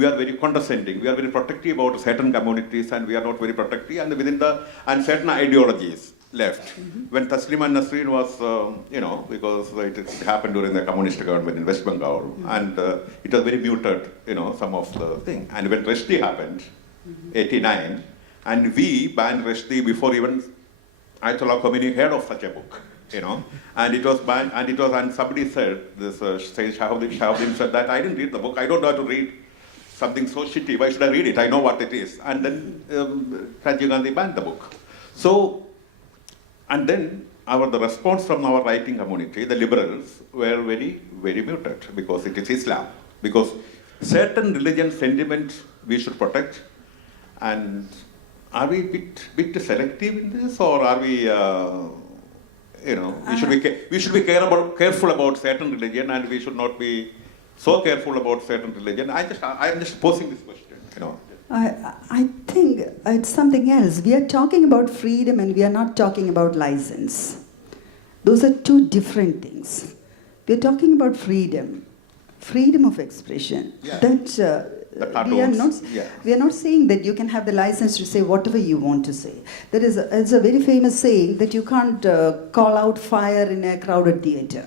are very condescending. We are very protective about certain communities, and we are not very protective. And within and certain ideologies left. Mm-hmm. When Taslim and Nasreen was, because it happened during the communist government in West Bengal, and it was very muted, some of the thing. And when Rushdie happened, 89, and we banned Rushdie before even Ayatollah Khomeini heard of such a book, and it was banned, and somebody said, this Sayyid Shahabuddin said that, I didn't read the book, I don't know how to read something so shitty, why should I read it? I know what it is. And then Rajiv Gandhi banned the book. So, and then the response from our writing community, the liberals, were very, very muted, because it is Islam. Because certain religion sentiment we should protect. And are we bit selective in this, or are we, we should be careful about certain religion, and we should not be so careful about certain religion? I am just posing this question, I think it's something else. We are talking about freedom, and we are not talking about license. Those are 2 different things. We are talking about freedom of expression. Yeah. That we are not saying that you can have the license to say whatever you want to say. It's a very famous saying that you can't call out fire in a crowded theater.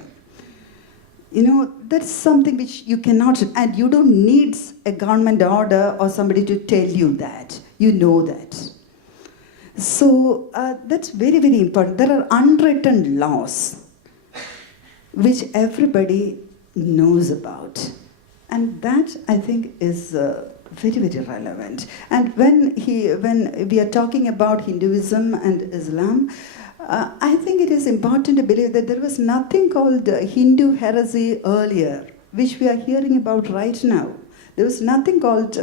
That's something which you cannot, and you don't need a government order or somebody to tell you that. You know that. So that's very, very important. There are unwritten laws which everybody knows about. And that, I think, is very, very relevant. And when we are talking about Hinduism and Islam, I think it is important to believe that there was nothing called Hindu heresy earlier, which we are hearing about right now. There was nothing called,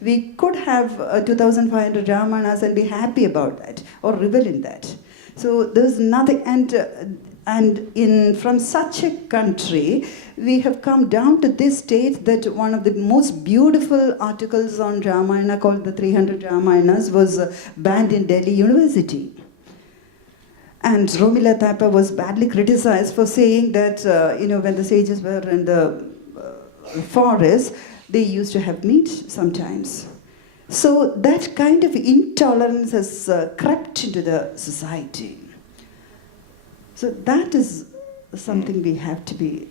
we could have 2,500 Ramayanas and be happy about that, or revel in that. So there's nothing, and from such a country, we have come down to this state that one of the most beautiful articles on Ramayana, called the 300 Ramayanas, was banned in Delhi University. And Romila Thapa was badly criticized for saying that, when the sages were in the forest, they used to have meat sometimes. So that kind of intolerance has crept into the society. So that is something we have to be,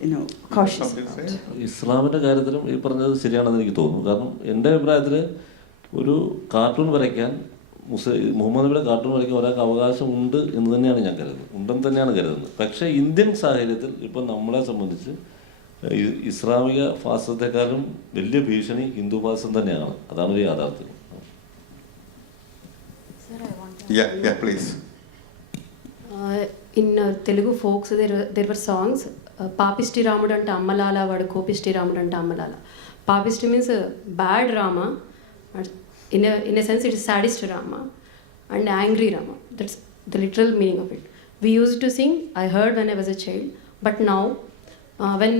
cautious about. ഇസ്ലാമിൻ്റെ കാര്യത്തിലും ഈ പറഞ്ഞത് ശരിയാണെന്ന് എനിക്ക് തോന്നുന്നു. കാരണം എൻ്റെ അഭിപ്രായത്തിൽ ഒരു കാർട്ടൂൺ വരയ്ക്കാൻ മുഹമ്മദ് നബിയുടെ കാർട്ടൂൺ വരയ്ക്കാൻ ഒരാൾക്ക് അവകാശം ഉണ്ട് എന്ന് തന്നെയാണ് ഞാൻ കരുതുന്നത്, ഉണ്ടെന്ന് തന്നെയാണ് കരുതുന്നത്. പക്ഷേ ഇന്ത്യൻ സാഹചര്യത്തിൽ ഇപ്പം നമ്മളെ സംബന്ധിച്ച് ഇസ്ലാമിക ഫാസിസത്തെക്കാളും വലിയ ഭീഷണി ഹിന്ദു ഫാസിസം തന്നെയാണ്. അതാണ് ഒരു യാഥാർത്ഥ്യം. Yeah, please. In Telugu folks, there were songs. Papisti Ramudu ante Ammalala, vadu Kopisti Ramudu ante Ammalala. Papisti means bad Rama. In a sense, it is sadist Rama and angry Rama. That's the literal meaning of it. We used to sing. I heard when I was a child, but now, when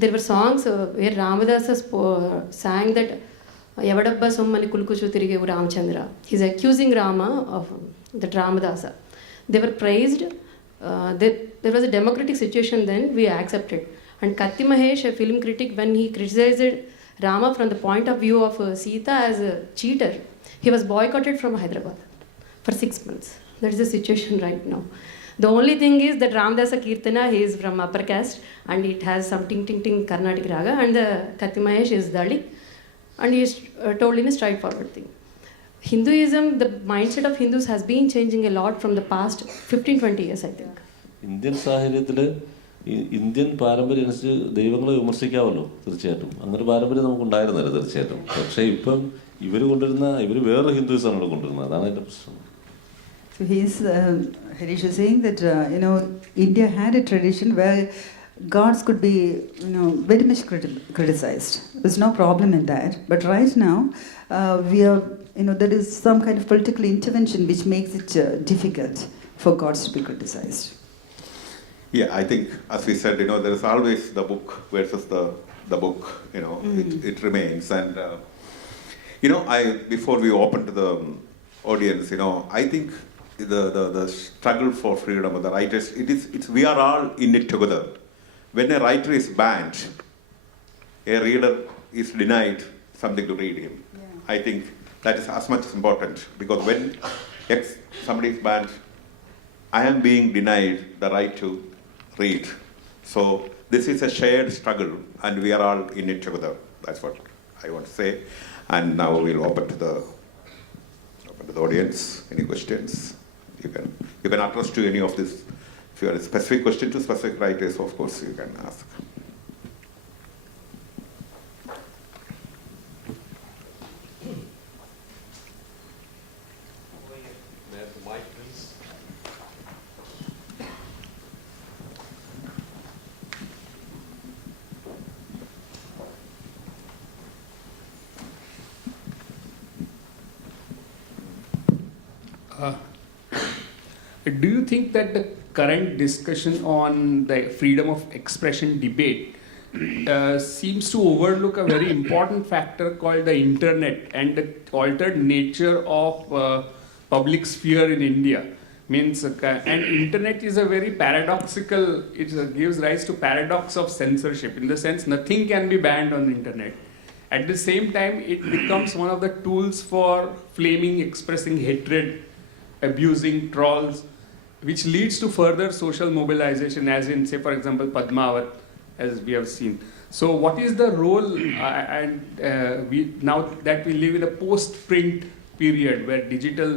there were songs where Ramadasa sang that Yavadabba Sommani Kulkuchu Tirigevu Ramchandra. He's accusing Rama of that Ramadasa. They were praised. There was a democratic situation then, we accepted. And Katti Mahesh, a film critic, when he criticized Rama from the point of view of Sita as a cheater, he was boycotted from Hyderabad for 6 months. That is the situation right now. The only thing is that Ramadasa Kirtana, he is from upper caste and it has some ting ting ting Carnatic raga, and the Katti Mahesh is Dalit, and he is told in a straightforward thing. Hinduism, the mindset of Hindus has been changing a lot from the past 15-20 years, I think. Indian സാഹചര്യത്തിൽ Indian പാരമ്പര്യം അനുസരിച്ച് ദൈവങ്ങളെ വിമർശിക്കാമല്ലോ, തീർച്ചയായിട്ടും. അങ്ങനെ പാരമ്പര്യം നമുക്കുണ്ടായിരുന്നില്ല, തീർച്ചയായിട്ടും. പക്ഷേ ഇപ്പം ഇവർ വേറെ ഹിന്ദുയിസമാണ് കൊണ്ടുവരുന്നത്. അതാണ് അതിൻ്റെ പ്രശ്നം. So Harish is saying that India had a tradition where gods could be very much criticized. There's no problem in that. But right now we are there is some kind of political intervention which makes it difficult for gods to be criticized. Yeah, I think, as we said, there is always the book versus the book. It remains. And before we open to the audience, I think the struggle for freedom of the writers, we are all in it together. When a writer is banned, a reader is denied something to read him. Yeah. I think that is as much important, because when somebody is banned, I am being denied the right to read. So this is a shared struggle, and we are all in it together. That's what I want to say. And now we'll open to the audience. Any questions? You can address to any of this. If you have a specific question to specific writers, of course you can ask. Do you think that the current discussion on the freedom of expression debate seems to overlook a very important factor called the internet and the altered nature of public sphere in India? And internet is a very paradoxical, it gives rise to paradox of censorship, in the sense nothing can be banned on the internet. At the same time, it becomes one of the tools for flaming, expressing hatred, abusing, trolls, which leads to further social mobilization, as in, say, for example, Padmavat, as we have seen. So what is the role, now that we live in a post-print period where digital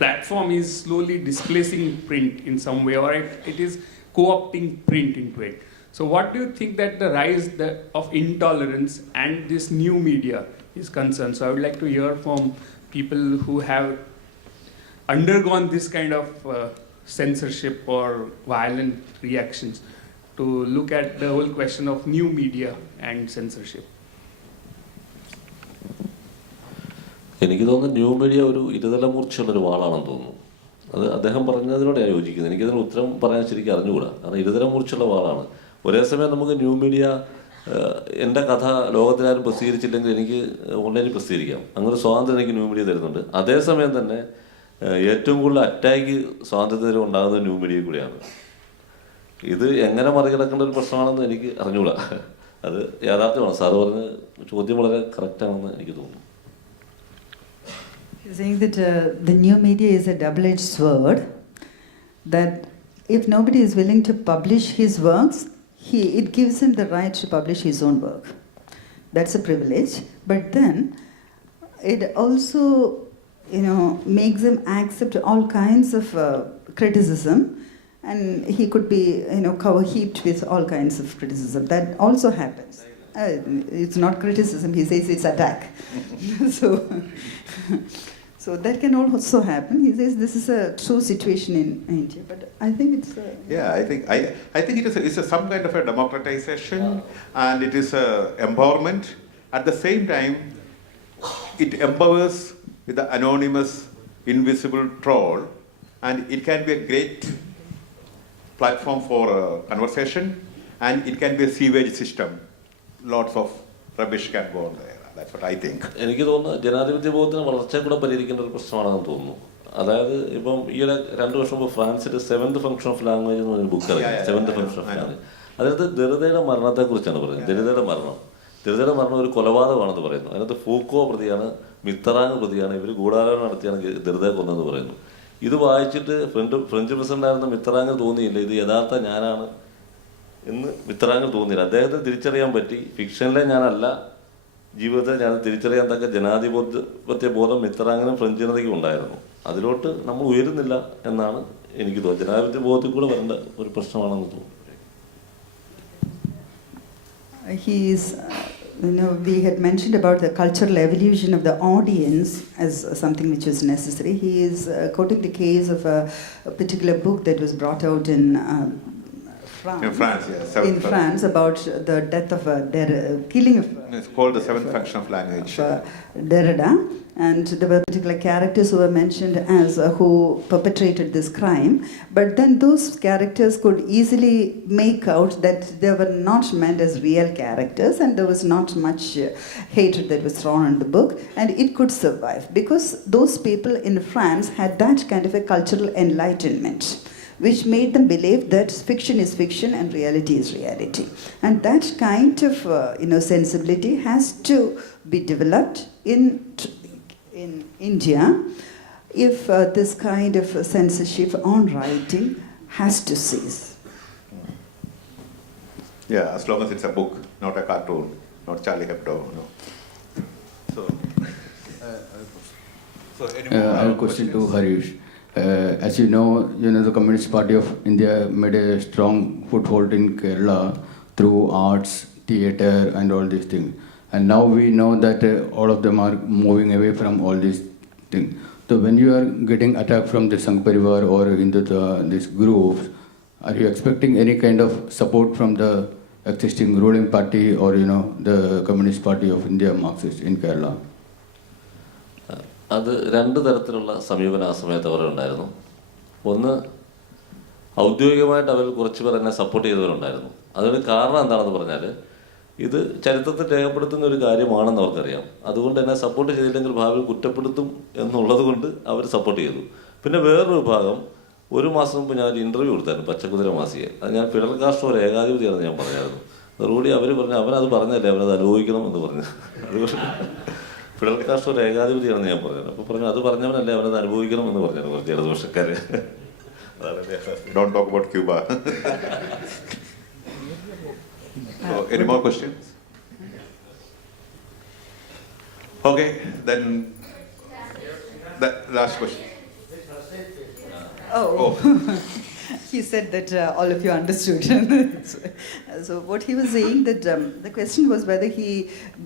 platform is slowly displacing print in some way, or it is co-opting print into it. So what do you think that the rise of intolerance and this new media is concerned? So I would like to hear from people who have undergone this kind of censorship or violent reactions to look at the whole question of new media and censorship. എനിക്ക് തോന്നുന്നു new media ഒരു ഇരുതലമൂർച്ചയുള്ളൊരു വാളാണെന്ന് തോന്നുന്നു. അത് അദ്ദേഹം പറഞ്ഞതിനോടാണ് യോജിക്കുന്നത്. എനിക്കതിന് ഉത്തരം പറയാൻ ശരിക്കും അറിഞ്ഞുകൂടാ. കാരണം ഇരുതലമൂർച്ചയുള്ള വാളാണ്. ഒരേ സമയം നമുക്ക് ന്യൂ മീഡിയ എൻ്റെ കഥ ലോകത്തിലാരും പ്രസിദ്ധീകരിച്ചില്ലെങ്കിൽ എനിക്ക് ഓൺലൈനിൽ പ്രസിദ്ധീകരിക്കാം. അങ്ങനെ സ്വാതന്ത്ര്യം എനിക്ക് ന്യൂ മീഡിയ തരുന്നുണ്ട്. അതേസമയം തന്നെ ഏറ്റവും കൂടുതൽ അറ്റാക്ക് സ്വാതന്ത്ര്യത്തിന് ഉണ്ടാകുന്നത് ന്യൂ മീഡിയയിൽ കൂടിയാണ്. ഇത് എങ്ങനെ മറികടക്കേണ്ട ഒരു പ്രശ്നമാണെന്ന് എനിക്ക് അറിഞ്ഞുകൂടാ. അത് യാഥാർത്ഥ്യമാണ്. സാറ് പറഞ്ഞ ചോദ്യം വളരെ കറക്റ്റാണെന്ന് എനിക്ക് തോന്നുന്നു. Saying that the new media is a double-edged sword, that if nobody is willing to publish his works, it gives him the right to publish his own work. That's a privilege. But then it also makes him accept all kinds of criticism, and he could be, cover heaped with all kinds of criticism. That also happens. It's not criticism, he says it's attack. So that can also happen. He says this is a true situation in India, but I think it's... Yeah, I think it's some kind of a democratization, and it is a empowerment. At the same time, it empowers with the anonymous, invisible troll, and it can be a great platform for conversation, and it can be a sewage system. Lots of rubbish can go on there. That's what I think. എനിക്ക് തോന്നുന്നു ജനാധിപത്യ ബോധത്തിന് വളർച്ചയെ കൂടെ പരിഹരിക്കേണ്ട ഒരു പ്രശ്നമാണെന്ന് തോന്നുന്നു. അതായത് ഇപ്പം ഈ ഒരു 2 വർഷം മുമ്പ് ഫ്രാൻസിൽ 7th ഫംഗ്ഷൻ ഓഫ് ലാംഗ്വേജ് എന്ന് പറഞ്ഞൊരു ബുക്ക് ഇറങ്ങി. 7th function of language. അതിനകത്ത് ദരിദ്രയുടെ മരണത്തെക്കുറിച്ചാണ് പറയുന്നത്. ദരിദ്രയുടെ മരണം ഒരു കൊലപാതകമാണെന്ന് പറയുന്നു. അതിനകത്ത് ഫൂക്കോ പ്രതിയാണ്, മിത്തറാങ് പ്രതിയാണ്, ഇവർ ഗൂഢാലോചന നടത്തിയാണ് ദരിദ്രയെ കൊന്നതെന്ന് പറയുന്നു. ഇത് വായിച്ചിട്ട് ഫ്രഞ്ച് പ്രസിഡന്റായിരുന്ന മിത്തറാങ് തോന്നിയില്ല ഇത് യഥാർത്ഥ ഞാനാണ് എന്ന് മിത്തറാങ് തോന്നിയില്ല. അദ്ദേഹത്തിന് തിരിച്ചറിയാൻ പറ്റി ഫിക്ഷനിലെ ഞാനല്ല, ജീവിതത്തിൽ ഞാൻ തിരിച്ചറിയാൻ തക്ക ജനാധിപത്യ ബോധം മിത്തറാങ്ങിനും ഫ്രഞ്ച് ജനതയ്ക്കും ഉണ്ടായിരുന്നു. അതിലോട്ട് നമ്മൾ ഉയരുന്നില്ല എന്നാണ് എനിക്ക് തോന്നുന്നത്. ജനാധിപത്യ ബോധത്തിൽ കൂടെ വരേണ്ട ഒരു പ്രശ്നമാണെന്ന് തോന്നുന്നു. We had mentioned about the cultural evolution of the audience as something which was necessary. He is quoting the case of a particular book that was brought out in France. In France, yes. In France, about the death of killing of... It's called the 7th function of language. Derrida. And there were particular characters who were mentioned as who perpetrated this crime. But then those characters could easily make out that they were not meant as real characters, and there was not much hatred that was thrown on the book, and it could survive because those people in France had that kind of a cultural enlightenment, which made them believe that fiction is fiction and reality is reality. And that kind of sensibility has to be developed in India if this kind of censorship on writing has to cease. Yeah, as long as it's a book, not a cartoon, not Charlie Hebdo. No. I have a question to Harish. As you know, the Communist Party of India made a strong foothold in Kerala through arts, theatre, and all these things. And now we know that all of them are moving away from all these things. So when you are getting attacked from the Sangh Parivar or into these groups, are you expecting any kind of support from the existing ruling party or the Communist Party of India Marxist in Kerala? അത് 2 തരത്തിലുള്ള സമീപനം ആ സമയത്ത് അവരുണ്ടായിരുന്നു. ഒന്ന്, ഔദ്യോഗികമായിട്ട് അവർ കുറച്ച് പേർ എന്നെ സപ്പോർട്ട് ചെയ്തവരുണ്ടായിരുന്നു. അതിന് കാരണം എന്താണെന്ന് പറഞ്ഞാൽ ഇത് ചരിത്രത്തിൽ രേഖപ്പെടുത്തുന്ന ഒരു കാര്യമാണെന്ന് അവർക്കറിയാം. അതുകൊണ്ട് എന്നെ സപ്പോർട്ട് ചെയ്തില്ലെങ്കിൽ ഭാവിയിൽ കുറ്റപ്പെടുത്തും എന്നുള്ളത് കൊണ്ട് അവർ സപ്പോർട്ട് ചെയ്തു. പിന്നെ വേറൊരു വിഭാഗം, 1 മാസം മുമ്പ് ഞാൻ ഒരു ഇൻ്റർവ്യൂ കൊടുത്തായിരുന്നു പച്ചക്കുതിര മാസികയെ. അത് ഞാൻ ഫിഡൽ കാസ്ട്രോ ഒരു ഏകാധിപതിയാണെന്ന് ഞാൻ പറഞ്ഞായിരുന്നു. അതോടുകൂടി അവർ പറഞ്ഞു അവനത് പറഞ്ഞല്ലേ അവനത് അനുഭവിക്കണം എന്ന് പറഞ്ഞു. അതുകൊണ്ട് ഫിഡൽ കാസ്ട്രോ ഒരു ഏകാധിപതിയാണെന്ന് ഞാൻ പറഞ്ഞത്. അപ്പോൾ പറഞ്ഞു അത് പറഞ്ഞവനല്ലേ അവനത് അനുഭവിക്കണം എന്ന് പറഞ്ഞു കുറച്ച് ഇടതുപക്ഷക്കാർ. Don't talk about Cuba. So, any more questions? Okay, then the last question. Oh. He said that all of you understood. So what he was saying that the question was whether he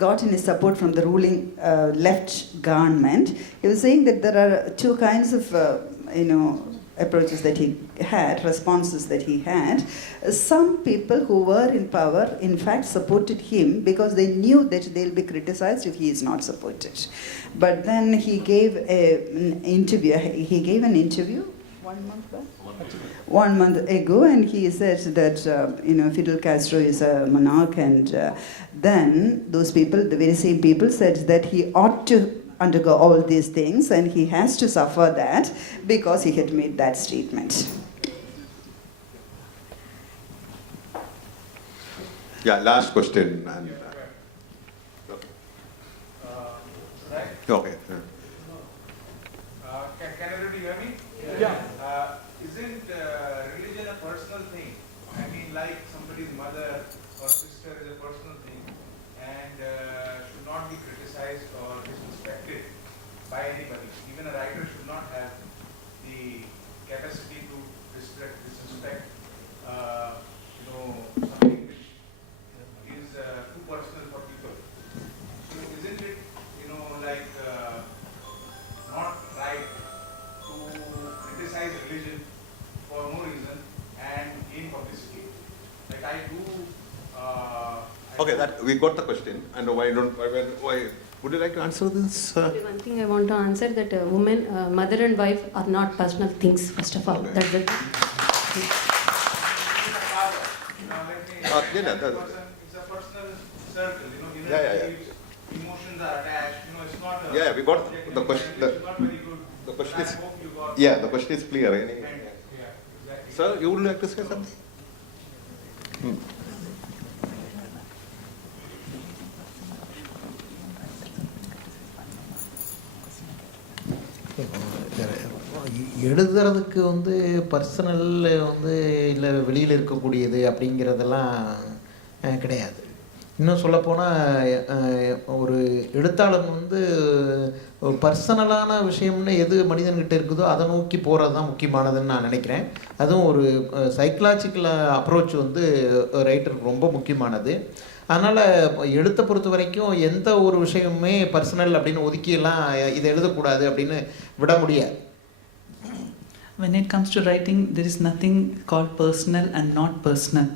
got any support from the ruling left government. He was saying that there are 2 kinds of approaches that he had, responses that he had. Some people who were in power, in fact, supported him because they knew that they'll be criticized if he is not supported. But then he gave an interview. He gave an interview 1 month back? 1 month ago, and he said that Fidel Castro is a monarch, and then those people, the very same people, said that he ought to undergo all these things and he has to suffer that because he had made that statement. Yeah, last question. And, okay. Can everybody hear me? Yeah. Isn't religion a personal thing? I mean, like somebody's mother or sister is a personal thing and should not be criticized or disrespected by anybody, even a religion for no reason and gain publicity. Like I do. Okay, that we got the question, and why would you like to answer this? Only one thing I want to answer that woman, mother and wife are not personal things. First of all, Okay. that's it. Yeah, It's a personal circle, Yeah. Emotions are attached, it's not a... Yeah, we got the question. It's not very good. The question I is, hope you got... yeah, the question is clear. Yeah, exactly. Sir, you would like to say something? எழுதுறதுக்கு வந்து personal வந்து இல்லை வெளியில் இருக்கக்கூடியது அப்படிங்கிறதெல்லாம் கிடையாது. இன்னும் சொல்லப்போனால் ஒரு எழுத்தாளன் வந்து ஒரு பர்சனலான விஷயம்னு எது மனிதன்கிட்ட இருக்குதோ அதை நோக்கி போகிறது தான் முக்கியமானதுன்னு நான் நினைக்கிறேன். அதுவும் ஒரு சைக்கலாஜிக்கல் அப்ரோச் வந்து ரைட்டருக்கு ரொம்ப முக்கியமானது. அதனால் எழுத்தை பொறுத்த வரைக்கும் எந்த ஒரு விஷயமுமே பர்சனல் அப்படின்னு ஒதுக்கியெல்லாம் இதை எழுதக்கூடாது அப்படின்னு விட முடியாது. When it comes to writing, there is nothing called personal and not personal.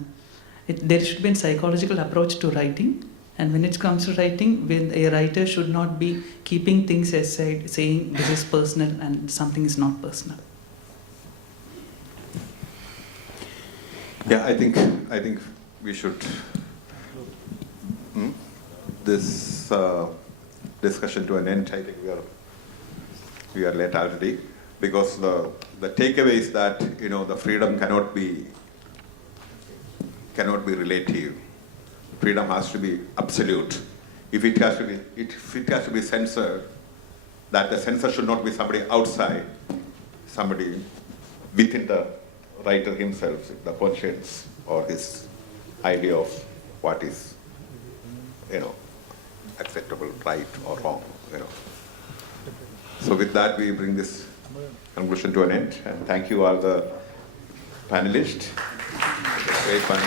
There should be a psychological approach to writing, and when it comes to writing, when a writer should not be keeping things aside, saying this is personal and something is not personal. Yeah, I think we should this discussion to an end. I think we are late already, because the takeaway is that the freedom cannot be relative. Freedom has to be absolute. If it has to be censored, that the censor should not be somebody outside, somebody within the writer himself, the conscience or his idea of what is acceptable, right or wrong. So with that, we bring this conclusion to an end, and thank you all the panelists. It was great fun.